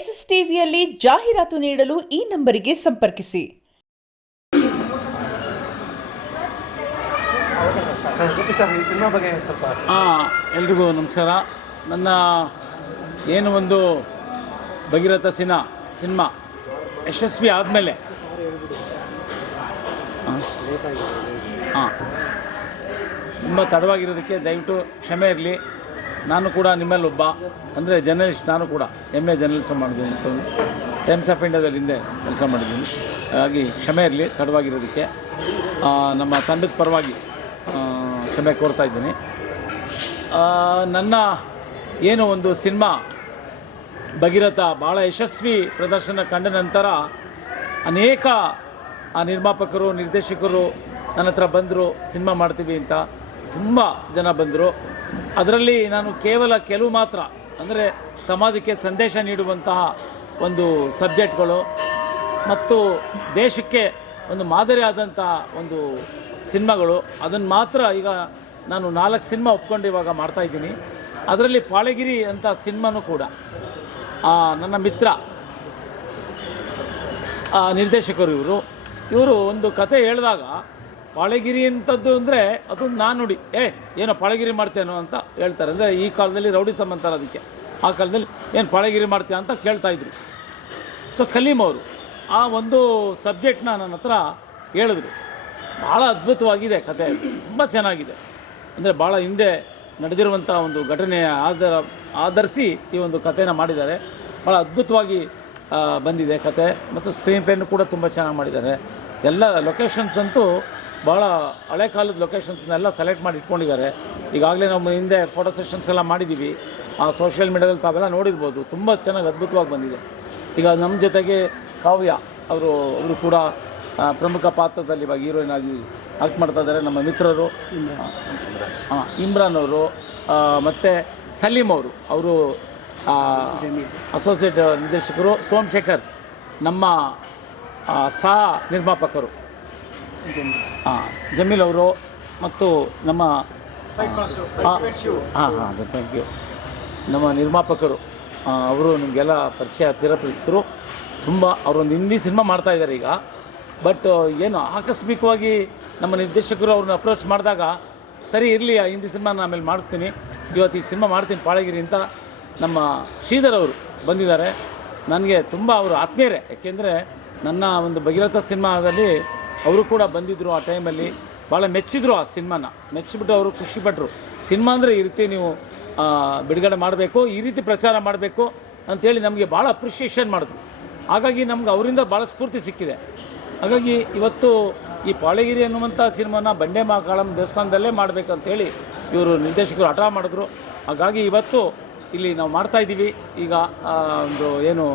ಎಸ್ಎಸ್ಟಿವಿಯಲ್ಲಿ ಜಾಹೀರಾತು ನೀಡಲು ಈ ನಂಬರಿಗೆ ಸಂಪರ್ಕಿಸಿ. ಎಲ್ರಿಗೂ ನಮಸ್ಕಾರ. ನನ್ನ ಏನು ಒಂದು ಭಗೀರಥ ಸಿನಿಮಾ ಯಶಸ್ವಿ ಆದಮೇಲೆ ತುಂಬ ತಡವಾಗಿರೋದಕ್ಕೆ ದಯವಿಟ್ಟು ಕ್ಷಮೆ ಇರಲಿ. ನಾನು ಕೂಡ ನಿಮ್ಮಲ್ಲಿ ಒಬ್ಬ ಅಂದರೆ ಜರ್ನಲಿಸ್ಟ್, ನಾನು ಕೂಡ MA ಜರ್ನಲಿಸಮ್ ಮಾಡಿದ್ದೀನಿ, ಟೈಮ್ಸ್ ಆಫ್ ಇಂಡಿಯಾದಲ್ಲಿ ಹಿಂದೆ ಕೆಲಸ ಮಾಡಿದ್ದೀನಿ. ಹಾಗಾಗಿ ಕ್ಷಮೆ ಇರಲಿ ತಡವಾಗಿರೋದಕ್ಕೆ. ನಮ್ಮ ತಂಡದ ಪರವಾಗಿ ಕ್ಷಮೆ ಕೋರ್ತಾ ಇದ್ದೀನಿ. ನನ್ನ ಏನು ಒಂದು ಸಿನಿಮಾ ಭಗೀರಥ ಭಾಳ ಯಶಸ್ವಿ ಪ್ರದರ್ಶನ ಕಂಡ ನಂತರ ಅನೇಕ ನಿರ್ಮಾಪಕರು, ನಿರ್ದೇಶಕರು ನನ್ನ ಹತ್ರ ಬಂದರು, ಸಿನಿಮಾ ಮಾಡ್ತೀವಿ ಅಂತ ತುಂಬ ಜನ ಬಂದರು. ಅದರಲ್ಲಿ ನಾನು ಕೇವಲ ಕೆಲವು ಮಾತ್ರ, ಅಂದರೆ ಸಮಾಜಕ್ಕೆ ಸಂದೇಶ ನೀಡುವಂತಹ ಒಂದು ಸಬ್ಜೆಕ್ಟ್ಗಳು ಮತ್ತು ದೇಶಕ್ಕೆ ಒಂದು ಮಾದರಿ ಆದಂಥ ಒಂದು ಸಿನಿಮಾಗಳು, ಅದನ್ನು ಮಾತ್ರ ಈಗ ನಾನು 4 ಸಿನಿಮಾ ಒಪ್ಕೊಂಡು ಇವಾಗ ಮಾಡ್ತಾಯಿದ್ದೀನಿ. ಅದರಲ್ಲಿ ಪಾಳೆಗಿರಿ ಅಂತ ಸಿನಿಮಾನೂ ಕೂಡ ನನ್ನ ಮಿತ್ರ ನಿರ್ದೇಶಕರು ಇವರು ಒಂದು ಕತೆ ಹೇಳಿದಾಗ ಪಾಳೆಗಿರಿ ಅಂಥದ್ದು ಅಂದರೆ ಅದೊಂದು ನಾನುಡಿ, ಏನೋ ಪಾಳೆಗಿರಿ ಮಾಡ್ತೇನೋ ಅಂತ ಹೇಳ್ತಾರೆ. ಅಂದರೆ ಈ ಕಾಲದಲ್ಲಿ ರೌಡಿಸಮ್ ಅಂತಾರೆ ಅದಕ್ಕೆ, ಆ ಕಾಲದಲ್ಲಿ ಏನು ಪಾಳೆಗಿರಿ ಮಾಡ್ತೀಯ ಅಂತ ಕೇಳ್ತಾಯಿದ್ರು. ಸೊ ಕಲೀಮ್ ಅವರು ಆ ಒಂದು ಸಬ್ಜೆಕ್ಟ್ನ ನನ್ನ ಹತ್ರ ಹೇಳಿದ್ರು. ಭಾಳ ಅದ್ಭುತವಾಗಿದೆ ಕತೆ, ತುಂಬ ಚೆನ್ನಾಗಿದೆ. ಅಂದರೆ ಭಾಳ ಹಿಂದೆ ನಡೆದಿರುವಂಥ ಒಂದು ಘಟನೆಯ ಆಧರಿಸಿ ಈ ಒಂದು ಕಥೆನ ಮಾಡಿದ್ದಾರೆ. ಭಾಳ ಅದ್ಭುತವಾಗಿ ಬಂದಿದೆ ಕತೆ, ಮತ್ತು ಸ್ಕ್ರೀನ್ ಪ್ಲೇನು ಕೂಡ ತುಂಬ ಚೆನ್ನಾಗಿ ಮಾಡಿದ್ದಾರೆ. ಎಲ್ಲ ಲೊಕೇಶನ್ಸ್ ಅಂತೂ ಭಾಳ ಹಳೆ ಕಾಲದ ಲೊಕೇಶನ್ಸ್ನೆಲ್ಲ ಸೆಲೆಕ್ಟ್ ಮಾಡಿ ಇಟ್ಕೊಂಡಿದ್ದಾರೆ. ಈಗಾಗಲೇ ನಮ್ಮ ಹಿಂದೆ ಫೋಟೋ ಸೆಷನ್ಸ್ ಎಲ್ಲ ಮಾಡಿದ್ದೀವಿ, ಆ ಸೋಷಿಯಲ್ ಮೀಡಿಯಾದಲ್ಲಿ ತಾವೆಲ್ಲ ನೋಡಿರ್ಬೋದು. ತುಂಬ ಚೆನ್ನಾಗಿ ಅದ್ಭುತವಾಗಿ ಬಂದಿದೆ. ಈಗ ನಮ್ಮ ಜೊತೆಗೆ ಕಾವ್ಯ ಅವರು ಕೂಡ ಪ್ರಮುಖ ಪಾತ್ರದಲ್ಲಿ ಇವಾಗ ಹೀರೋಯಿನ್ ಆಗಿ ಆಕ್ಟ್ ಮಾಡ್ತಾ ಇದ್ದಾರೆ. ನಮ್ಮ ಮಿತ್ರರು ಇಮ್ರಾನ್ ಅವರು ಮತ್ತು ಸಲೀಮ್ ಅವರು ಅಸೋಸಿಯೇಟ್ ನಿರ್ದೇಶಕರು. ಸೋಮಶೇಖರ್ ನಮ್ಮ ಸಹ ನಿರ್ಮಾಪಕರು, ಜಮೀಲ್ ಅವರು ಮತ್ತು ನಮ್ಮ ಥ್ಯಾಂಕ್ ಯು ನಮ್ಮ ನಿರ್ಮಾಪಕರು ಅವರು ನಿಮಗೆಲ್ಲ ಪರಿಚಯ ಚಿರಪರಿಚಿತರು. ತುಂಬ ಅವರೊಂದು ಹಿಂದಿ ಸಿನಿಮಾ ಮಾಡ್ತಾಯಿದ್ದಾರೆ ಈಗ. ಬಟ್ ಏನು ಆಕಸ್ಮಿಕವಾಗಿ ನಮ್ಮ ನಿರ್ದೇಶಕರು ಅವ್ರನ್ನ ಅಪ್ರೋಚ್ ಮಾಡಿದಾಗ ಸರಿ ಇರಲಿ, ಆ ಹಿಂದಿ ಸಿನಿಮಾ ನಾನು ಆಮೇಲೆ ಮಾಡ್ತೀನಿ, ಇವತ್ತು ಈ ಸಿನಿಮಾ ಮಾಡ್ತೀನಿ ಪಾಳೆಗಿರಿ ಅಂತ ನಮ್ಮ ಶ್ರೀಧರ್ ಅವರು ಬಂದಿದ್ದಾರೆ. ನನಗೆ ತುಂಬ ಅವರು ಆತ್ಮೀಯರೇ, ಯಾಕೆಂದರೆ ನನ್ನ ಒಂದು ಭಗೀರಥ ಸಿನಿಮಾದಲ್ಲಿ ಅವರು ಕೂಡ ಬಂದಿದ್ದರು. ಆ ಟೈಮಲ್ಲಿ ಭಾಳ ಮೆಚ್ಚಿದ್ರು, ಆ ಸಿನಿಮಾನ ಮೆಚ್ಚಿಬಿಟ್ಟು ಅವರು ಖುಷಿಪಟ್ಟರು. ಸಿನಿಮಾ ಅಂದರೆ ಈ ರೀತಿ ನೀವು ಬಿಡುಗಡೆ ಮಾಡಬೇಕು, ಈ ರೀತಿ ಪ್ರಚಾರ ಮಾಡಬೇಕು ಅಂಥೇಳಿ ನಮಗೆ ಭಾಳ ಅಪ್ರಿಷಿಯೇಷನ್ ಮಾಡಿದ್ರು. ಹಾಗಾಗಿ ನಮ್ಗೆ ಅವರಿಂದ ಭಾಳ ಸ್ಫೂರ್ತಿ ಸಿಕ್ಕಿದೆ. ಹಾಗಾಗಿ ಇವತ್ತು ಈ ಪಾಳೆಗಿರಿ ಅನ್ನುವಂಥ ಸಿನಿಮಾನ ಬಂಡೆ ಮಹಾಕಾಳಮ್ಮ ದೇವಸ್ಥಾನದಲ್ಲೇ ಮಾಡಬೇಕಂತೇಳಿ ಇವರು ನಿರ್ದೇಶಕರು ಹಠ ಮಾಡಿದ್ರು. ಹಾಗಾಗಿ ಇವತ್ತು ಇಲ್ಲಿ ನಾವು ಮಾಡ್ತಾಯಿದ್ದೀವಿ ಈಗ ಒಂದು ಏನು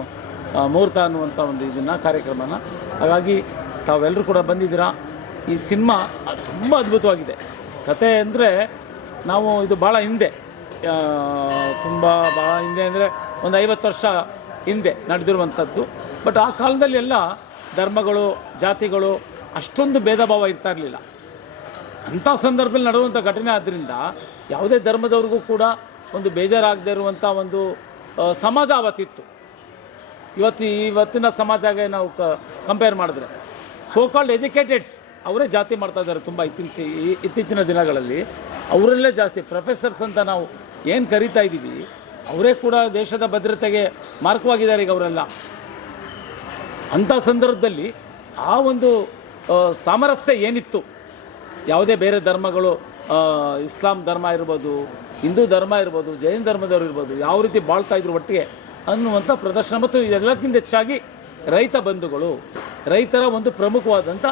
ಮುಹೂರ್ತ ಅನ್ನುವಂಥ ಒಂದು ಇದನ್ನು ಕಾರ್ಯಕ್ರಮನ. ಹಾಗಾಗಿ ತಾವೆಲ್ಲರೂ ಕೂಡ ಬಂದಿದ್ದೀರಾ. ಈ ಸಿನಿಮಾ ತುಂಬ ಅದ್ಭುತವಾಗಿದೆ. ಕತೆ ಅಂದರೆ ನಾವು ಇದು ಭಾಳ ಹಿಂದೆ, ಭಾಳ ಹಿಂದೆ ಅಂದರೆ ಒಂದು 50 ವರ್ಷ ಹಿಂದೆ ನಡೆದಿರುವಂಥದ್ದು. ಬಟ್ ಆ ಕಾಲದಲ್ಲಿ ಎಲ್ಲ ಧರ್ಮಗಳು, ಜಾತಿಗಳು ಅಷ್ಟೊಂದು ಭೇದ ಭಾವ ಇರ್ತಾ ಇರಲಿಲ್ಲ. ಅಂಥ ಸಂದರ್ಭದಲ್ಲಿ ನಡೆಯುವಂಥ ಘಟನೆ ಆದ್ದರಿಂದ ಯಾವುದೇ ಧರ್ಮದವ್ರಿಗೂ ಕೂಡ ಒಂದು ಬೇಜಾರಾಗದೇ ಇರುವಂಥ ಒಂದು ಸಮಾಜ ಆವತ್ತಿತ್ತು. ಇವತ್ತಿನ ಸಮಾಜಗೆ ನಾವು ಕಂಪೇರ್ ಮಾಡಿದ್ರೆ ಸೋಕಾಲ್ಡ್ ಎಜುಕೇಟೆಡ್ಸ್ ಅವರೇ ಜಾತಿ ಮಾಡ್ತಾಯಿದ್ದಾರೆ. ತುಂಬ ಇತ್ತೀಚಿನ ದಿನಗಳಲ್ಲಿ ಅವರಲ್ಲೇ ಜಾಸ್ತಿ ಪ್ರೊಫೆಸರ್ಸ್ ಅಂತ ನಾವು ಏನು ಕರಿತಾ ಇದ್ದೀವಿ, ಅವರೇ ಕೂಡ ದೇಶದ ಭದ್ರತೆಗೆ ಮಾರ್ಗವಾಗಿದ್ದಾರೆ ಈಗ ಅವರೆಲ್ಲ. ಅಂಥ ಸಂದರ್ಭದಲ್ಲಿ ಆ ಒಂದು ಸಾಮರಸ್ಯ ಏನಿತ್ತು, ಯಾವುದೇ ಬೇರೆ ಧರ್ಮಗಳು, ಇಸ್ಲಾಂ ಧರ್ಮ ಇರ್ಬೋದು, ಹಿಂದೂ ಧರ್ಮ ಇರ್ಬೋದು, ಜೈನ ಧರ್ಮದವರು ಇರ್ಬೋದು, ಯಾವ ರೀತಿ ಬಾಳ್ತಾಯಿದ್ರು ಒಟ್ಟಿಗೆ ಅನ್ನುವಂಥ ಪ್ರದರ್ಶನ. ಮತ್ತು ಇದೆಲ್ಲದಕ್ಕಿಂತ ಹೆಚ್ಚಾಗಿ ರೈತ ಬಂಧುಗಳು, ರೈತರ ಒಂದು ಪ್ರಮುಖವಾದಂಥ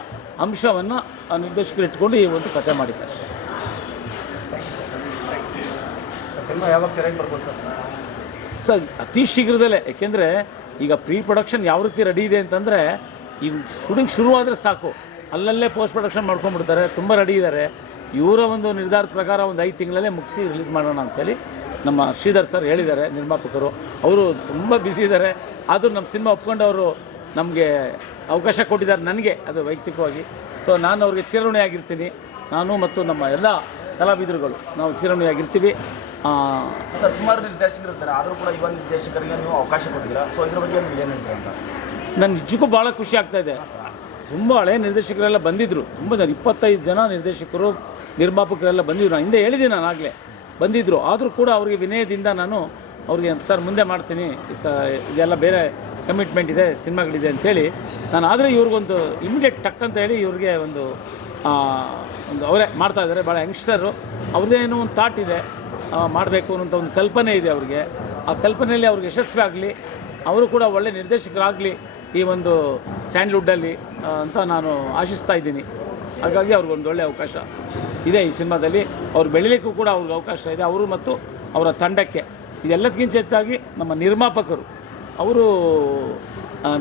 ಅಂಶವನ್ನು ನಿರ್ದೇಶಕರು ಇಟ್ಕೊಂಡು ಈ ಒಂದು ಕಥೆ ಮಾಡಿದ್ದಾರೆ. ಸರ್ ಅತಿ ಶೀಘ್ರದಲ್ಲೇ, ಯಾಕೆಂದರೆ ಈಗ ಪ್ರೀ ಪ್ರೊಡಕ್ಷನ್ ಯಾವ ರೀತಿ ರೆಡಿ ಇದೆ ಅಂತಂದರೆ, ಈ ಶೂಟಿಂಗ್ ಶುರುವಾದರೆ ಸಾಕು ಅಲ್ಲಲ್ಲೇ ಪೋಸ್ಟ್ ಪ್ರೊಡಕ್ಷನ್ ಮಾಡ್ಕೊಂಡ್ಬಿಡ್ತಾರೆ. ತುಂಬ ರೆಡಿ ಇದ್ದಾರೆ. ಇವರ ಒಂದು ನಿರ್ಧಾರದ ಪ್ರಕಾರ ಒಂದು 5 ತಿಂಗಳಲ್ಲೇ ಮುಗಿಸಿ ರಿಲೀಸ್ ಮಾಡೋಣ ಅಂಥೇಳಿ ನಮ್ಮ ಶ್ರೀಧರ್ ಸರ್ ಹೇಳಿದ್ದಾರೆ, ನಿರ್ಮಾಪಕರು. ಅವರು ತುಂಬ ಬ್ಯುಸಿ ಇದ್ದಾರೆ. ಆದರೂ ನಮ್ಮ ಸಿನಿಮಾ ಒಪ್ಕೊಂಡು ಅವರು ನಮಗೆ ಅವಕಾಶ ಕೊಟ್ಟಿದ್ದಾರೆ, ನನಗೆ ಅದು ವೈಯಕ್ತಿಕವಾಗಿ. ಸೊ ನಾನು ಅವ್ರಿಗೆ ಚಿರಋಣಿಯಾಗಿರ್ತೀನಿ. ನಾನು ಮತ್ತು ನಮ್ಮ ಎಲ್ಲ ಕಲಾವಿದರುಗಳು ನಾವು ಚಿರಋಣಿಯಾಗಿರ್ತೀವಿ. ಸರ್ ಸುಮಾರು ನಿರ್ದೇಶಕರು ಇರ್ತಾರೆ, ಆದರೂ ಕೂಡ ಯುವ ನಿರ್ದೇಶಕರಿಗೆ ನೀವು ಅವಕಾಶ ಕೊಟ್ಟಿದ್ದೀರಾ. ಸೊ ಇದ್ರ ಬಗ್ಗೆ ನೀವು ಏನು ಹೇಳ್ತೀರಾ ಅಂತ? ನನಗೆ ನಿಜಕ್ಕೂ ಭಾಳ ಖುಷಿ ಆಗ್ತಾಯಿದೆ. ತುಂಬ ಹಳೆಯ ನಿರ್ದೇಶಕರೆಲ್ಲ ಬಂದಿದ್ದರು, ತುಂಬ ಜನ 25 ಜನ ನಿರ್ದೇಶಕರು ನಿರ್ಮಾಪಕರೆಲ್ಲ ಬಂದಿದ್ರು. ನಾನು ಹಿಂದೆ ಹೇಳಿದ್ದೀನಿ, ನಾನು ಆಗಲೇ ಬಂದಿದ್ದರು. ಆದರೂ ಕೂಡ ಅವರಿಗೆ ವಿನಯದಿಂದ ನಾನು ಅವ್ರಿಗೆ ಸರ್ ಮುಂದೆ ಮಾಡ್ತೀನಿ, ಇದೆಲ್ಲ ಬೇರೆ ಕಮಿಟ್ಮೆಂಟ್ ಇದೆ, ಸಿನಿಮಾಗಳಿದೆ ಅಂಥೇಳಿ ನಾನು. ಆದರೆ ಇವ್ರಿಗೊಂದು ಇಮಿಡಿಯೇಟ್ ಟಕ್ ಅಂತ ಹೇಳಿ ಇವ್ರಿಗೆ ಒಂದು ಅವರೇ ಮಾಡ್ತಾಯಿದ್ದಾರೆ. ಭಾಳ ಯಂಗ್ಸ್ಟರು, ಅವ್ರದ್ದೇ ಏನೋ ಒಂದು ಥಾಟ್ ಇದೆ, ಮಾಡಬೇಕು ಅನ್ನೋಂಥ ಒಂದು ಕಲ್ಪನೆ ಇದೆ ಅವ್ರಿಗೆ. ಆ ಕಲ್ಪನೆಯಲ್ಲಿ ಅವ್ರಿಗೆ ಯಶಸ್ವಿ ಆಗಲಿ, ಅವರು ಕೂಡ ಒಳ್ಳೆ ನಿರ್ದೇಶಕರಾಗಲಿ ಈ ಒಂದು ಸ್ಯಾಂಡ್ಲ್ವುಡ್ಡಲ್ಲಿ ಅಂತ ನಾನು ಆಶಿಸ್ತಾ ಇದ್ದೀನಿ. ಹಾಗಾಗಿ ಅವ್ರಿಗೊಂದು ಒಳ್ಳೆಯ ಅವಕಾಶ ಇದೆ ಈ ಸಿನಿಮಾದಲ್ಲಿ. ಅವ್ರು ಬೆಳೀಲಿಕ್ಕೂ ಕೂಡ ಅವ್ರಿಗೆ ಅವಕಾಶ ಇದೆ, ಅವರು ಮತ್ತು ಅವರ ತಂಡಕ್ಕೆ. ಇದೆಲ್ಲದಕ್ಕಿಂತ ಹೆಚ್ಚಾಗಿ ನಮ್ಮ ನಿರ್ಮಾಪಕರು, ಅವರು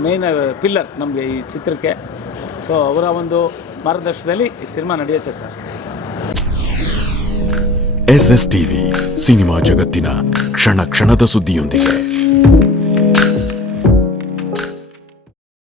ಮೇನ್ ಪಿಲ್ಲರ್ ನಮಗೆ ಈ ಚಿತ್ರಕ್ಕೆ. ಸೊ ಅವರ ಒಂದು ಮಾರ್ಗದರ್ಶನದಲ್ಲಿ ಈ ಸಿನಿಮಾ ನಡೆಯುತ್ತೆ ಸರ್. SS ಟಿವಿ ಸಿನಿಮಾ ಜಗತ್ತಿನ ಕ್ಷಣ ಕ್ಷಣದ ಸುದ್ದಿಯೊಂದಿಗೆ.